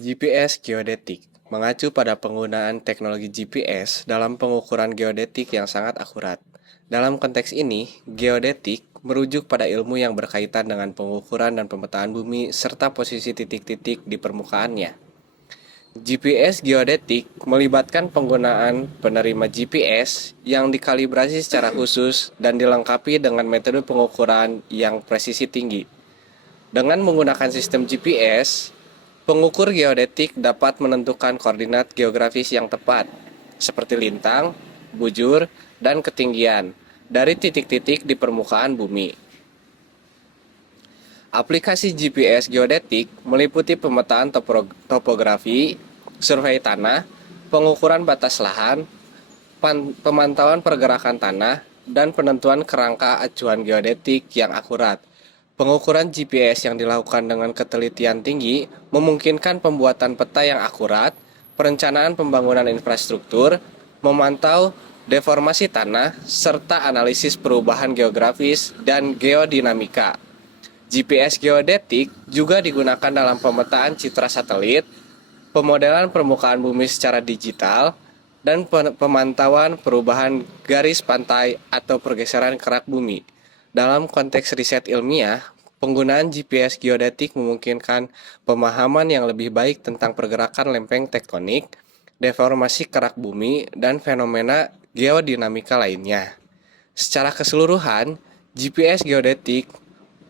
GPS geodetik mengacu pada penggunaan teknologi GPS dalam pengukuran geodetik yang sangat akurat. Dalam konteks ini, geodetik merujuk pada ilmu yang berkaitan dengan pengukuran dan pemetaan bumi serta posisi titik-titik di permukaannya. GPS geodetik melibatkan penggunaan penerima GPS yang dikalibrasi secara khusus dan dilengkapi dengan metode pengukuran yang presisi tinggi. Dengan menggunakan sistem GPS, pengukur geodetik dapat menentukan koordinat geografis yang tepat, seperti lintang, bujur, dan ketinggian, dari titik-titik di permukaan bumi. Aplikasi GPS geodetik meliputi pemetaan topografi, survei tanah, pengukuran batas lahan, pemantauan pergerakan tanah, dan penentuan kerangka acuan geodetik yang akurat. Pengukuran GPS yang dilakukan dengan ketelitian tinggi memungkinkan pembuatan peta yang akurat, perencanaan pembangunan infrastruktur, memantau deformasi tanah, serta analisis perubahan geografis dan geodinamika. GPS geodetik juga digunakan dalam pemetaan citra satelit, pemodelan permukaan bumi secara digital, dan pemantauan perubahan garis pantai atau pergeseran kerak bumi. Dalam konteks riset ilmiah, penggunaan GPS geodetik memungkinkan pemahaman yang lebih baik tentang pergerakan lempeng tektonik, deformasi kerak bumi, dan fenomena geodinamika lainnya. Secara keseluruhan, GPS geodetik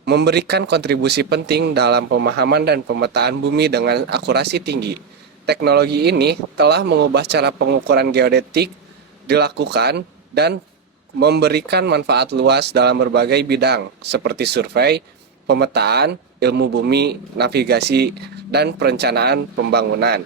memberikan kontribusi penting dalam pemahaman dan pemetaan bumi dengan akurasi tinggi. Teknologi ini telah mengubah cara pengukuran geodetik dilakukan dan memberikan manfaat luas dalam berbagai bidang seperti survei, pemetaan, ilmu bumi, navigasi, dan perencanaan pembangunan.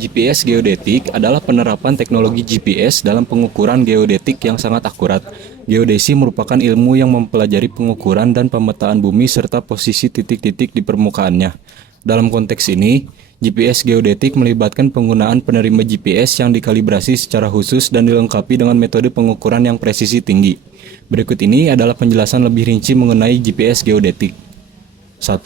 GPS geodetik adalah penerapan teknologi GPS dalam pengukuran geodetik yang sangat akurat. Geodesi merupakan ilmu yang mempelajari pengukuran dan pemetaan bumi serta posisi titik-titik di permukaannya. Dalam konteks ini, GPS geodetik melibatkan penggunaan penerima GPS yang dikalibrasi secara khusus dan dilengkapi dengan metode pengukuran yang presisi tinggi. Berikut ini adalah penjelasan lebih rinci mengenai GPS geodetik. 1.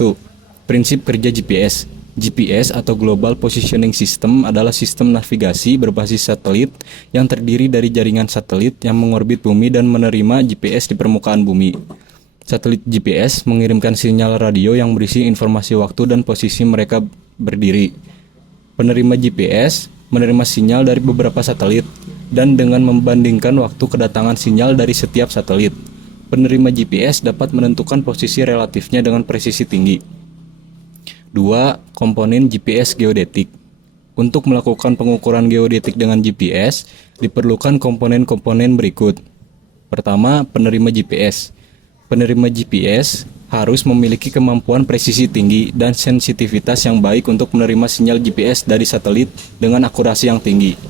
Prinsip kerja GPS. GPS atau Global Positioning System adalah sistem navigasi berbasis satelit yang terdiri dari jaringan satelit yang mengorbit bumi dan menerima GPS di permukaan bumi. Satelit GPS mengirimkan sinyal radio yang berisi informasi waktu dan posisi mereka berdiri. Penerima GPS menerima sinyal dari beberapa satelit dan dengan membandingkan waktu kedatangan sinyal dari setiap satelit, penerima GPS dapat menentukan posisi relatifnya dengan presisi tinggi. 2. Komponen GPS geodetik. Untuk melakukan pengukuran geodetik dengan GPS, diperlukan komponen-komponen berikut. Pertama, penerima GPS. Penerima GPS harus memiliki kemampuan presisi tinggi dan sensitivitas yang baik untuk menerima sinyal GPS dari satelit dengan akurasi yang tinggi.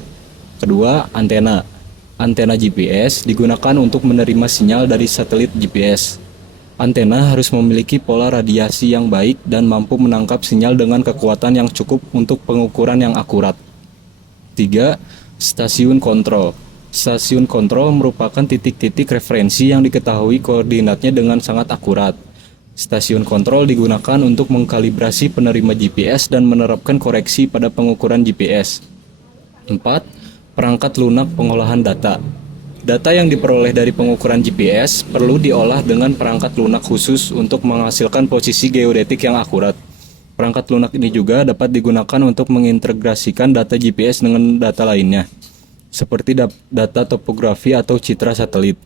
Kedua, antena. Antena GPS digunakan untuk menerima sinyal dari satelit GPS. Antena harus memiliki pola radiasi yang baik dan mampu menangkap sinyal dengan kekuatan yang cukup untuk pengukuran yang akurat. 3. Stasiun kontrol. Stasiun kontrol merupakan titik-titik referensi yang diketahui koordinatnya dengan sangat akurat. Stasiun kontrol digunakan untuk mengkalibrasi penerima GPS dan menerapkan koreksi pada pengukuran GPS. 4. Perangkat lunak pengolahan data. Data yang diperoleh dari pengukuran GPS perlu diolah dengan perangkat lunak khusus untuk menghasilkan posisi geodetik yang akurat. Perangkat lunak ini juga dapat digunakan untuk mengintegrasikan data GPS dengan data lainnya, seperti data topografi atau citra satelit.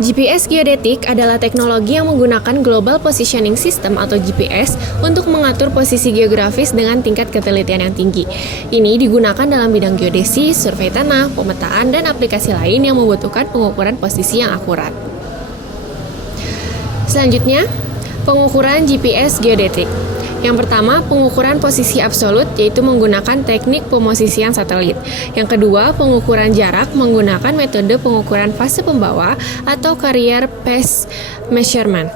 GPS geodetik adalah teknologi yang menggunakan Global Positioning System atau GPS untuk mengatur posisi geografis dengan tingkat ketelitian yang tinggi. Ini digunakan dalam bidang geodesi, survei tanah, pemetaan, dan aplikasi lain yang membutuhkan pengukuran posisi yang akurat. Selanjutnya, pengukuran GPS geodetik. Yang pertama, pengukuran posisi absolut, yaitu menggunakan teknik pemosisian satelit. Yang kedua, pengukuran jarak menggunakan metode pengukuran fase pembawa atau carrier phase measurement.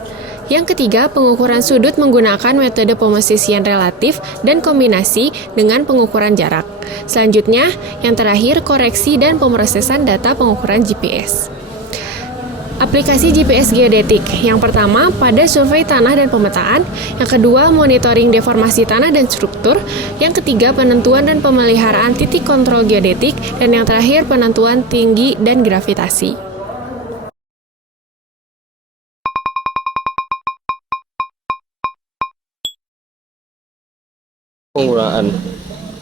Yang ketiga, pengukuran sudut menggunakan metode pemosisian relatif dan kombinasi dengan pengukuran jarak. Selanjutnya, yang terakhir, koreksi dan pemrosesan data pengukuran GPS. Aplikasi GPS geodetik. Yang pertama, pada survei tanah dan pemetaan. Yang kedua, monitoring deformasi tanah dan struktur. Yang ketiga, penentuan dan pemeliharaan titik kontrol geodetik. Dan yang terakhir, penentuan tinggi dan gravitasi. Penggunaan: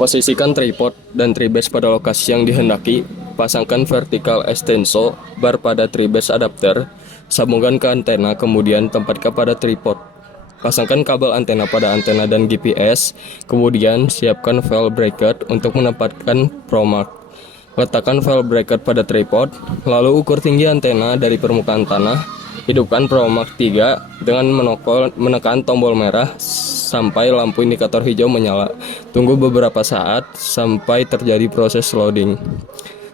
posisikan tripod dan tribase pada lokasi yang dihendaki, pasangkan vertical extenso bar pada tribase adapter, sambungkan ke antena, kemudian tempatkan pada tripod. Pasangkan kabel antena pada antena dan GPS, kemudian siapkan file bracket untuk menempatkan ProMark. Letakkan file bracket pada tripod, lalu ukur tinggi antena dari permukaan tanah. Hidupkan ProMark 3 dengan menekan tombol merah sampai lampu indikator hijau menyala. Tunggu beberapa saat sampai terjadi proses loading.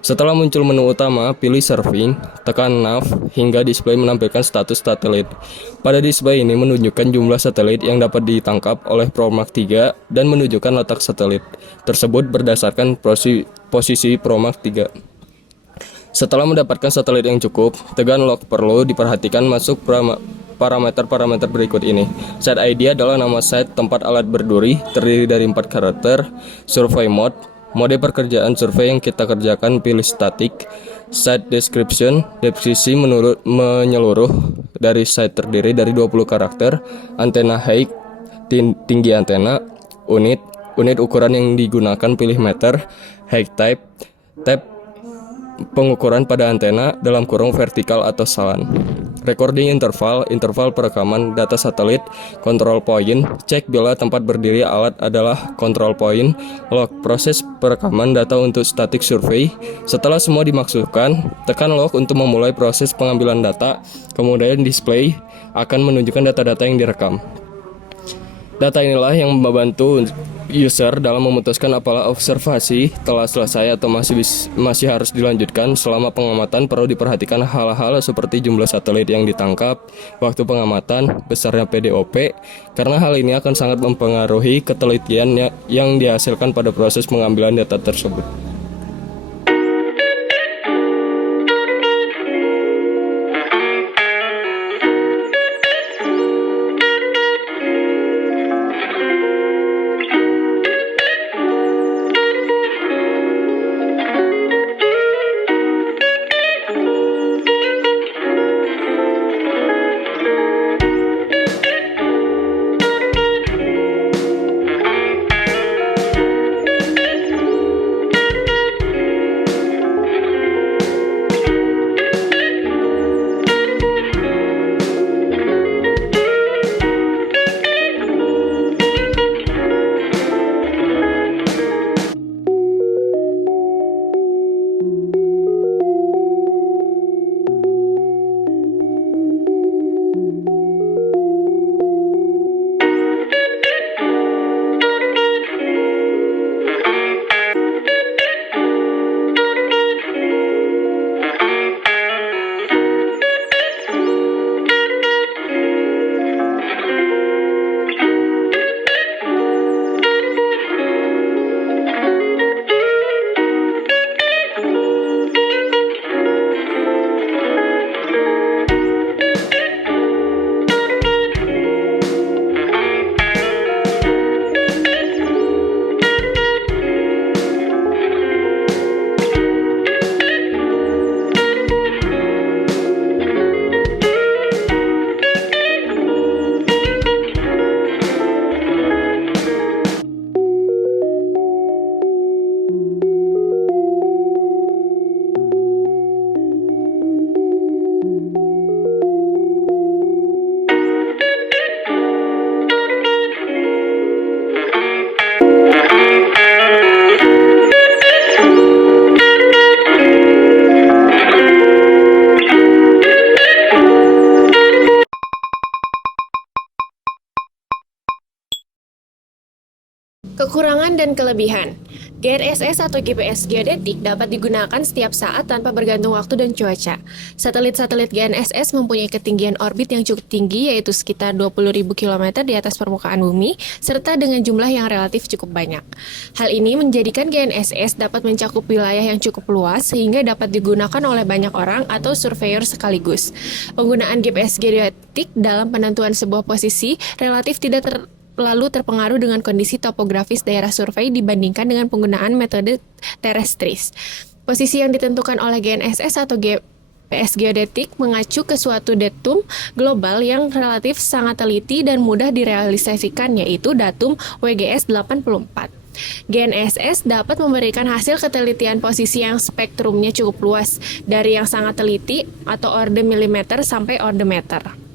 Setelah muncul menu utama, pilih Survey, tekan nav hingga display menampilkan status satelit. Pada display ini menunjukkan jumlah satelit yang dapat ditangkap oleh ProMark 3 dan menunjukkan letak satelit tersebut berdasarkan posisi ProMark 3. Setelah mendapatkan satelit yang cukup, tegan log perlu diperhatikan masuk parameter-parameter berikut ini. Site ID adalah nama site tempat alat berduri, terdiri dari 4 karakter. Survey mode pekerjaan survei yang kita kerjakan, pilih static. Site description, deskripsi menyeluruh dari site terdiri dari 20 karakter. Antena height, tinggi antena. Unit ukuran yang digunakan, pilih meter. Height type pengukuran pada antena (vertikal atau salan). Recording interval perekaman data satelit. Control point, cek bila tempat berdiri alat adalah control point. Log, proses perekaman data untuk static survey. Setelah semua dimasukkan, tekan log untuk memulai proses pengambilan data. Kemudian display akan menunjukkan data-data yang direkam. Data inilah yang membantu user dalam memutuskan apakah observasi telah selesai atau masih harus dilanjutkan. Selama pengamatan perlu diperhatikan hal-hal seperti jumlah satelit yang ditangkap, waktu pengamatan, besarnya PDOP, karena hal ini akan sangat mempengaruhi ketelitian yang dihasilkan pada proses pengambilan data tersebut. Kekurangan dan kelebihan. GNSS atau GPS geodetik dapat digunakan setiap saat tanpa bergantung waktu dan cuaca. Satelit-satelit GNSS mempunyai ketinggian orbit yang cukup tinggi, yaitu sekitar 20.000 km di atas permukaan bumi, serta dengan jumlah yang relatif cukup banyak. Hal ini menjadikan GNSS dapat mencakup wilayah yang cukup luas, sehingga dapat digunakan oleh banyak orang atau surveyor sekaligus. Penggunaan GPS geodetik dalam penentuan sebuah posisi relatif tidak lalu terpengaruh dengan kondisi topografis daerah survei dibandingkan dengan penggunaan metode terestris. Posisi yang ditentukan oleh GNSS atau GPS geodetik mengacu ke suatu datum global yang relatif sangat teliti dan mudah direalisasikan, yaitu datum WGS 84. GNSS dapat memberikan hasil ketelitian posisi yang spektrumnya cukup luas, dari yang sangat teliti atau orde milimeter sampai orde meter.